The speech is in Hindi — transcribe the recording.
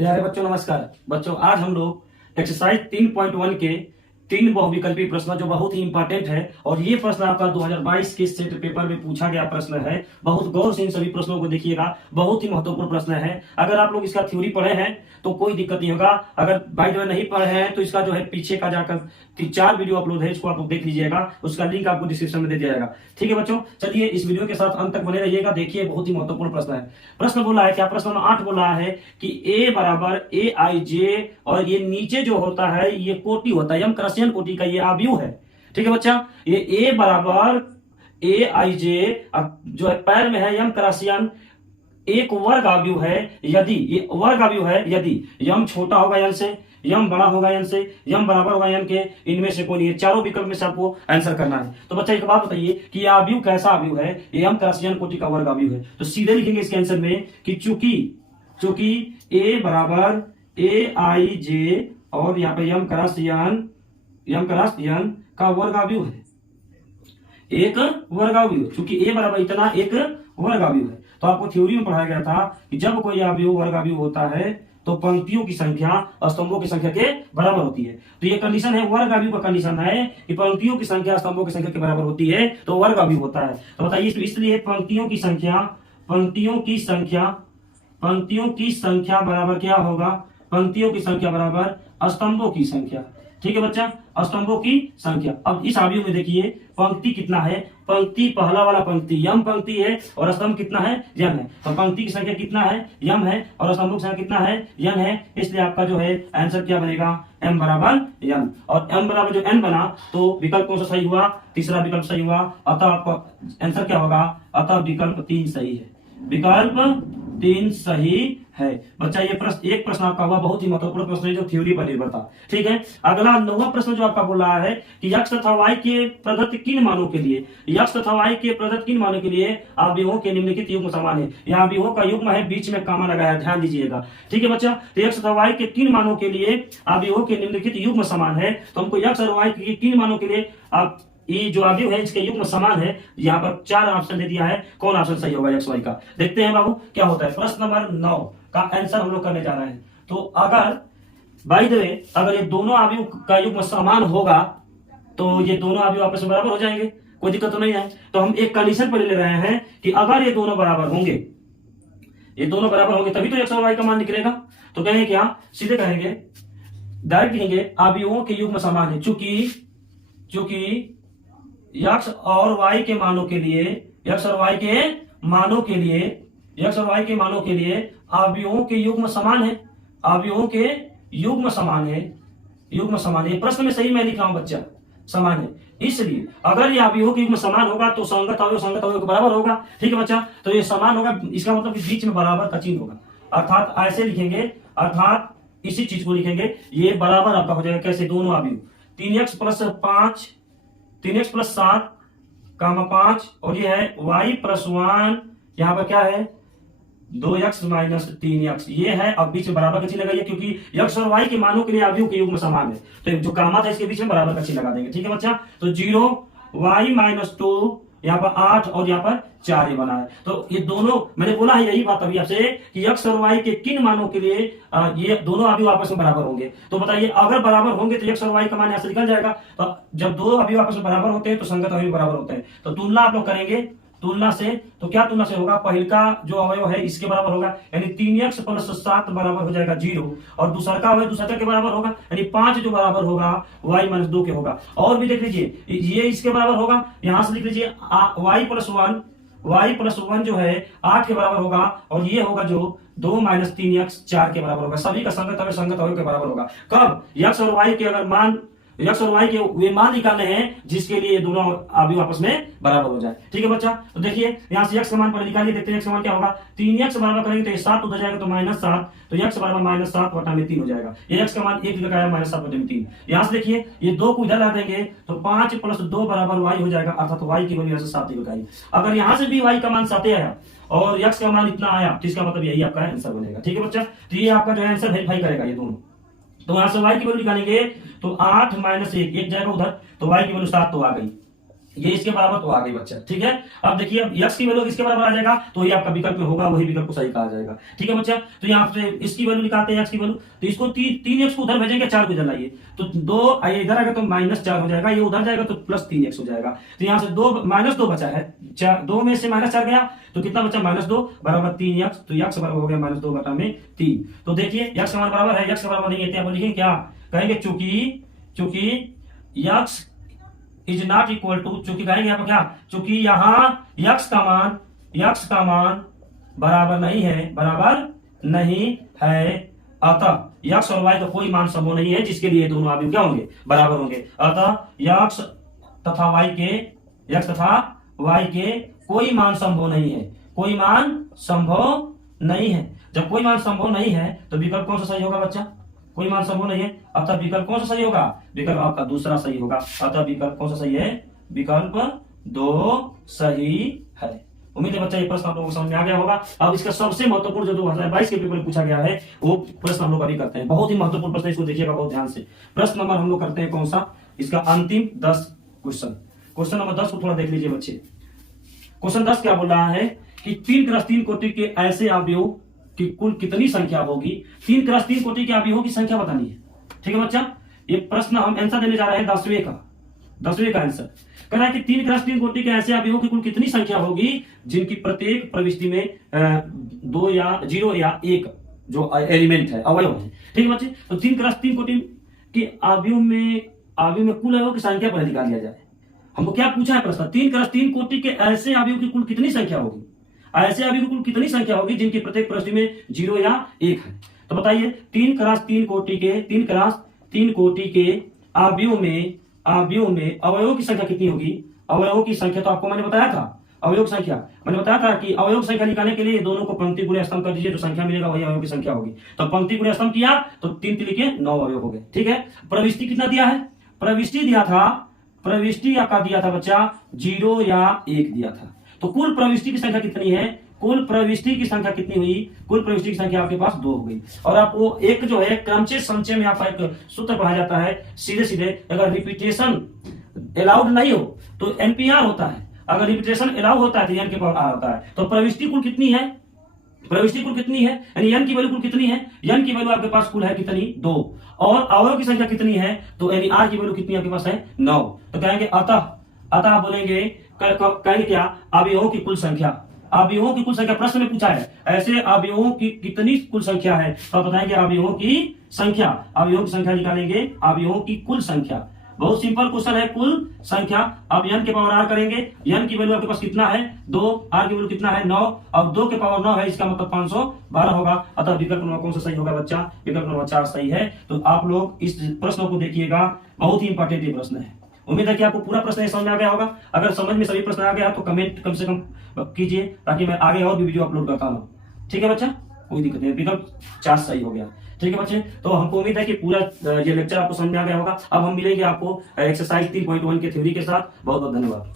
प्यारे बच्चों नमस्कार। बच्चों आज हम लोग एक्सरसाइज 3.1 के 3 बहुविकल्पी प्रश्न जो बहुत ही इंपॉर्टेंट है और ये प्रश्न आपका 2022 के सेट पेपर में पूछा गया प्रश्न है। बहुत गौर से इन सभी प्रश्नों को देखिएगा, बहुत ही महत्वपूर्ण प्रश्न है। अगर आप लोग इसका थ्योरी पढ़े हैं तो कोई दिक्कत नहीं होगा। अगर बाय द वे नहीं पढ़े हैं तो इसका जो है पीछे का जाकर 4 वीडियो अपलोड है, इसको आप लोग देख लीजिएगा। उसका लिंक आपको डिस्क्रिप्शन में दे दिया जाएगा। ठीक है बच्चों, चलिए इस वीडियो के साथ अंत तक बने रहिएगा। देखिए बहुत ही महत्वपूर्ण प्रश्न है। प्रश्न बोला है क्या, प्रश्न नंबर 8 बोला है कि ए बराबर ए आई जे और ये नीचे जो होता है ये कोटि होता है, यम क्रसियन कोटि का ये आव्यूह है। ठीक है बच्चा, ये ए बराबर ए आई जे जो है पैर में है यम क्रसियन एक वर्ग आव्यूह है। यदि ये वर्ग आव्यूह है, यदि यम छोटा होगा यन से, यम बड़ा होगा यन से, यम बराबर होगा यन के, इनमें से कोई नहीं है। चारों विकल्प में से आपको आंसर करना है। तो बच्चा एक बात बताइए कि ये आव्यूह कैसा आव्यूह है? ये यम क्रसियन कोटि का वर्ग आव्यूह है। तो सीधे लिखेंगे इसके आंसर में कि चूंकि ए बराबर ए आई जे और यहाँ पे यम क्रसियन का वर्ग आव्यूह है, एक वर्ग आव्यूह। चूंकि ए बराबर इतना एक वर्ग आव्यूह है। तो आपको थ्योरी में पढ़ाया गया था कि जब कोई आव्यूह वर्ग आव्यूह होता है तो पंक्तियों की संख्या स्तंभों की संख्या के बराबर होती है। तो ये कंडीशन है, वर्ग आव्यूह का कंडीशन है कि पंक्तियों की संख्या स्तंभों की संख्या के बराबर होती है तो वर्ग आव्यूह होता है। तो बताइए, इसलिए पंक्तियों की संख्या बराबर क्या होगा? पंक्तियों की संख्या बराबर स्तंभों की संख्या। ठीक है बच्चा, स्तंभों की संख्या। अब इस आव्यूह में देखिए पंक्ति कितना है, पंक्ति पहला वाला पंक्ति यम पंक्ति है और स्तंभ कितना है? यम है। तो पंक्ति की संख्या कितना है? यम है और स्तंभों की संख्या कितना है? यम है। इसलिए आपका जो है आंसर क्या बनेगा? m बराबर n। और m बराबर जो n बना तो विकल्प कौन सा सही हुआ? तीसरा विकल्प सही हुआ। अतः आपका आंसर क्या होगा? अतः विकल्प 3 सही है। विकल्प 3 सही है। बच्चा ये प्रश्न एक प्रश्न आपका हुआ, बहुत ही महत्वपूर्ण प्रश्न है जो थ्योरी पर निर्भर था। ठीक है, अगला 9वां प्रश्न जो आपका बोल रहा है कि x तथा y के प्रदत्त किन मानों के लिए, x तथा y के प्रदत्त किन मानों के लिए आव्यूहों के निम्नलिखित युग्म समान है। यहाँ आव्यूहों का युग्म है, बीच में कामा लगाया, ध्यान दीजिएगा। ठीक है बच्चा, तो x तथा y के किन मानों के लिए आव्यूहों के निम्नलिखित युग्म समान है। तो हमको x और y के किन मानों के लिए आप ये जो आव्यूह है इसके युग्म समान है। यहाँ पर 4 ऑप्शन दे दिया है, कौन ऑप्शन सही होगा एक्स वाई का? देखते हैं बाबू क्या होता है। प्रश्न नंबर 9 का आंसर हम लोग करने जा रहे हैं। तो अगर बाय द वे अगर ये दोनों आव्यूह का युग्म समान होगा तो ये दोनों आव्यूह आपस में बराबर हो जाएंगे, कोई दिक्कत तो नहीं है। तो हम एक कंडीशन पर ले रहे हैं कि अगर ये दोनों बराबर होंगे, तभी तो एक्स और वाई का मान निकलेगा। तो कहेंगे क्या? सीधे कहेंगे, डायरेक्ट कहेंगे आव्यूहों के युग्म समान है। चूंकि x और y के मानों के लिए आव्यूहों के युग्म समान है। युग्म समान है। प्रश्न में सही मैं लिख रहा हूं बच्चा, समान है। इसलिए अगर ये आव्यूहों के युग्म समान होगा तो संगत अवयव के बराबर होगा। ठीक है बच्चा, तो ये समान होगा, इसका मतलब कि बीच में बराबर का चिन्ह होगा। अर्थात ऐसे लिखेंगे, अर्थात इसी चीज को लिखेंगे, ये बराबर आपका हो जाएगा। कैसे? दोनों आव्यूह 3x + 7 5 और ये है y + 1, यहाँ पर क्या है? 2x - 3x ये है। अब बीच में बराबर का चिन्ह लगाइए क्योंकि x और y के मानों के लिए आव्यूह के युग्म समान है। तो जो कामा था इसके बीच में बराबर का चिन्ह लगा देंगे। ठीक है बच्चा, तो 0 y - 2 यहाँ पर 8 और यहाँ पर 4 ये बना है। तो ये दोनों मैंने बोला है यही बात अभी आपसे कि x और y के किन मानों के लिए ये दोनों आव्यूह आपस में बराबर होंगे। तो बताइए अगर बराबर होंगे तो x और y का मान यहाँ से निकल जाएगा। तो जब दो आव्यूह आपस में बराबर होते हैं तो संगत अवयव बराबर होते हैं। तो तुलना आप लोग करेंगे, तुलना से तो क्या तुलना से होगा? पहल का जो अवयव है इसके बराबर होगा, यानी 3x + 7 बराबर हो जाएगा 0 और दूसरा का अवयव दूसरा के बराबर होगा, यानी 5 जो बराबर होगा y - 2 के होगा। और भी देख लीजिए ये इसके बराबर होगा, यहां से लिख लीजिए y + 1 जो है 8 के बराबर होगा और ये होगा जो 2 - 3x 4 के बराबर होगा। सभी का संगत अवयव के बराबर होगा। कब? x और y के अगर मान x और y के वे मान निकालने हैं जिसके लिए दोनों आव्यूह आपस में बराबर हो जाए। ठीक है बच्चा, तो देखिए यहां से x का मान पर निकालिए, देखते हैं x का मान क्या होगा। 3x बराबर करेंगे तो ये 7 उधर जाएगा तो -7, तो x बराबर -7/3 हो जाएगा। ये x का मान 1 लगाया -7/3। यहां से देखिए ये 2 को इधर ला देंगे तो 5 + 2 बराबर y हो जाएगा, अर्थात y की वैल्यू 7 लगाई। अगर यहां से भी y का मान 7 आया और x का मान इतना आया तो इसका मतलब यही आपका आंसर बनेगा। ठीक है बच्चा, तो ये आपका जो आंसर वेरीफाई करेगा ये दोनों। तो यहां से y की वैल्यू निकालेंगे तो 8 - 1 जाएगा उधर, तो y की वैल्यू 7 तो आ गई। ये इसके बराबर तो आ गई बच्चा, ठीक है। अब देखिए अब यक्स की वैल्यू इसके बराबर आ जाएगा तो ये आपका विकल्प में होगा, वही विकल्प को सही कहा जाएगा, ठीक है बच्चा। तो यहाँ से इसकी वैल्यू निकालते हैं, यक्स की वैल्यू, तो इसको 3x को उधर भेजेंगे, 4 को इधर लाइए, तो 2 इधर आएगा तो -4 हो जाएगा, ये उधर जाएगा तो +3x हो जाएगा। तो यहाँ से -2 बचा है, 2 में से -4 गया तो कितना बचा, -2 बराबर 3x, तो x बराबर हो गया -2/3। तो देखिए x का मान बराबर है, x का बराबर नहीं है, लिखेंगे क्या, कहेंगे चूंकि x is not equal to, चूंकि कहेंगे यहाँ पर क्या, चूंकि यहाँ x का मान बराबर नहीं है, अतः x और y का कोई मान संभव नहीं है जिसके लिए दोनों अवयव क्या होंगे, बराबर होंगे। अतः x तथा y के कोई मान संभव नहीं है, कोई मान संभव नहीं है। जब कोई मान संभव नहीं है तो विकल्प कौन सा सही होगा बच्चा, कोई मान संभव नहीं है, अतः विकल्प कौन सा सही होगा, विकल्प आपका दूसरा सही होगा। अतः विकल्प कौन सा सही है, विकल्प 2 सही है। उम्मीद है बच्चा ये प्रश्न आप लोगों को समझ में आ गया होगा। अब इसका सबसे महत्वपूर्ण जो 2022 के पेपर में पूछा गया है वो प्रश्न हम लोग अभी करते हैं, बहुत ही महत्वपूर्ण प्रश्न, इसको देखिएगा बहुत ध्यान से। प्रश्न नंबर हम लोग करते हैं कौन सा, इसका अंतिम 10 क्वेश्चन नंबर 10 को थोड़ा देख लीजिए बच्चे। क्वेश्चन 10 क्या बोल रहा है कि 3x3 कोटि के ऐसे अवयव की कुल कितनी संख्या होगी, 3x3 कोटि के अवयवों की संख्या बतानी है, ठीक है बच्चा। ये प्रश्न हम आंसर देने जा रहे हैं 10वें का आंसर। कह रहा है कि 3x3 कोटि के ऐसे अवयवों की कुल कितनी संख्या होगी जिनकी प्रत्येक प्रविष्टि में 2 या 0 या 1 जो एलिमेंट है, अवयव है, ठीक है बच्चे। तो 3x3 कोटि के अवयव में कुल अवयवों की संख्या पहले निकाल लिया जाए। हमको क्या पूछा है प्रश्न, 3x3 कोटि के ऐसे अवयव की कुल कितनी संख्या होगी, ऐसे अवयव की कुल कितनी संख्या होगी जिनकी प्रत्येक प्रविष्टि में 0 या 1 है। तो बताइए 3x3 कोटि के अवयव में अवयवों की संख्या कितनी होगी। अवयवों की संख्या तो आपको मैंने बताया था, अवयव की संख्या मैंने बताया था कि अवयव संख्या निकालने के लिए दोनों को पंक्ति गुणे स्तंभ कर दीजिए, जो संख्या मिलेगा वही अवयव की संख्या होगी। तो पंक्ति गुणे स्तंभ किया तो 3 लिखे 9 अवयव हो गए, ठीक है। प्रविष्टि कितना दिया है, प्रविष्टि का दिया था बच्चा 0 या 1 दिया था। तो कुल प्रविष्टि की संख्या कितनी है, कुल प्रविष्टि की संख्या कितनी हुई, कुल प्रविष्टि की संख्या आपके पास 2 हो गई। और आप वो एक जो है क्रमचय संचय में आपका एक सूत्र पढ़ाया जाता है, सीधे अगर रिपीटेशन अलाउड नहीं हो तो एनपीआर होता है, अगर रिपीटेशन अलाउ होता है तो एन के पावर आर होता है। तो प्रविष्टि कुल कितनी है, यानी एन की वैल्यू कुल कितनी है, एन की वैल्यू आपके पास कुल है कितनी 2, और अवयव की संख्या कितनी है, तो यानी आर की वैल्यू कितनी आपके पास है 9। तो कहेंगे अतः बोलेंगे क्या, अवयवों की कुल संख्या प्रश्न में पूछा है, ऐसे अवयवों की कितनी कुल संख्या है, तो आप बताएंगे अवयवों की संख्या निकालेंगे, अवयवों की कुल संख्या। बहुत सिंपल क्वेश्चन है, कुल संख्या। अब n के पावर r करेंगे, n की वैल्यू आपके पास कितना है 2, r की वैल्यू कितना है 9, अब 2 के पावर 9 है, इसका मतलब 512 होगा। अतः विकल्प नंबर कौन सा सही होगा बच्चा, विकल्प नंबर 4 सही है। तो आप लोग इस प्रश्न को देखिएगा, बहुत ही इंपॉर्टेंट ये प्रश्न है। उम्मीद है कि आपको पूरा प्रश्न समझ में आ गया होगा। अगर समझ में सभी प्रश्न आ गया तो कमेंट कम से कम कीजिए, ताकि मैं आगे और भी वीडियो अपलोड करता हूँ, ठीक है बच्चा, कोई दिक्कत नहीं। विकल्प 4 सही हो गया, ठीक है बच्चे। तो हमको उम्मीद है कि पूरा ये लेक्चर आपको समझ में आ गया होगा। अब हम मिलेंगे आपको एक्सरसाइज 3.1 के थ्योरी के साथ। बहुत बहुत धन्यवाद।